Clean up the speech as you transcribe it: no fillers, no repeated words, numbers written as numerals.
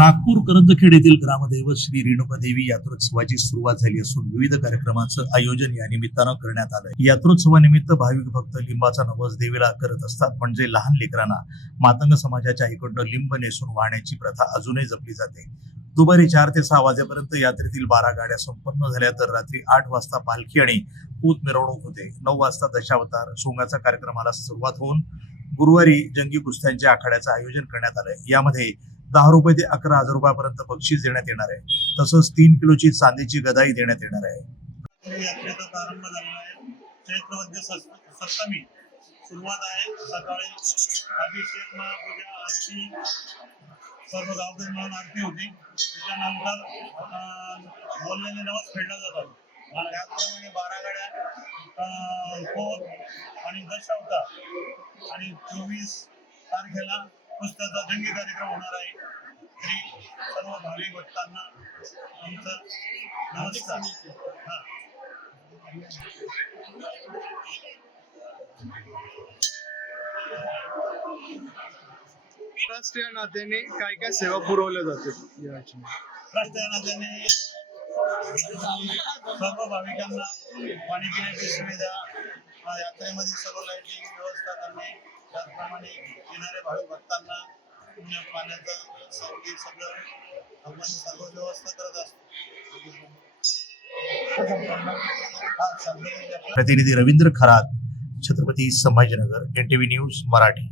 नागपूर करंजखेड येथील ग्रामदैवत श्री रेणुकादेवी यात्रोत्सवाची सुरुवात झाली असून विविध कार्यक्रमांचं आयोजन या निमित्तानं करण्यात आलं। यात्रोत्सवानिमित्त भाविक भक्त लिंबाचा नवस देवीला करत असतात, म्हणजे लहान लेकरांना मातंग समाजाच्या इकडनं लिंब नेसून वाहण्याची प्रथा अजूनही जपली जाते। दुपारी 4 ते 6 वाजेपर्यंत यात्रेतील 12 गाड्या संपन्न झाल्या तर रात्री 8 वाजता पालखी आणि पूत मिरवणूक होते। 9 वाजता दशावतार सोंगाचा कार्यक्रमाला सुरुवात होऊन गुरुवारी जंगी कुस्त्यांच्या आखाड्याचं आयोजन करण्यात आलंय। यामध्ये 10 रुपये ते 11,000 रुपयापर्यंत बक्षीस देण्यात येणार आहे। तसंच 3 किलोची चांदीची गदाई देण्यात येणार आहे। यात्रेचा प्रारंभ झालेला आहे। चैत्रवद्य सप्तमी सुरुवात आहे। सकाळी अभिषेक महापूजा आरती सर्व गावकरी मिळून आरती होती। त्याच्यानंतर बोललेले नवस फेडला जातात। त्याचप्रमाणे 12 गाड्या पोत आणि दशावतार आणि 24 तारखेला पुस्तकाचा जंगी कार्यक्रम होणार आहे। तरी सर्व भाविक भक्तांना आमचं नमस्कार। ट्रस्ट या नात्याने काय काय सेवा पुरवल्या जाते याची? ट्रस्ट या नात्याने सर्व भाविकांना पाणी पिण्याची सुविधा, यात्रेमध्ये सर्व लाईटिंग व्यवस्था करणे, त्याचप्रमाणे येणाऱ्या भाविक भक्तांना पाण्याचं सावली सगळं आपण सर्व व्यवस्था करत असतो। प्रतिनिधी रवींद्र खरात, छत्रपती संभाजीनगर, NTV न्यूज मराठी।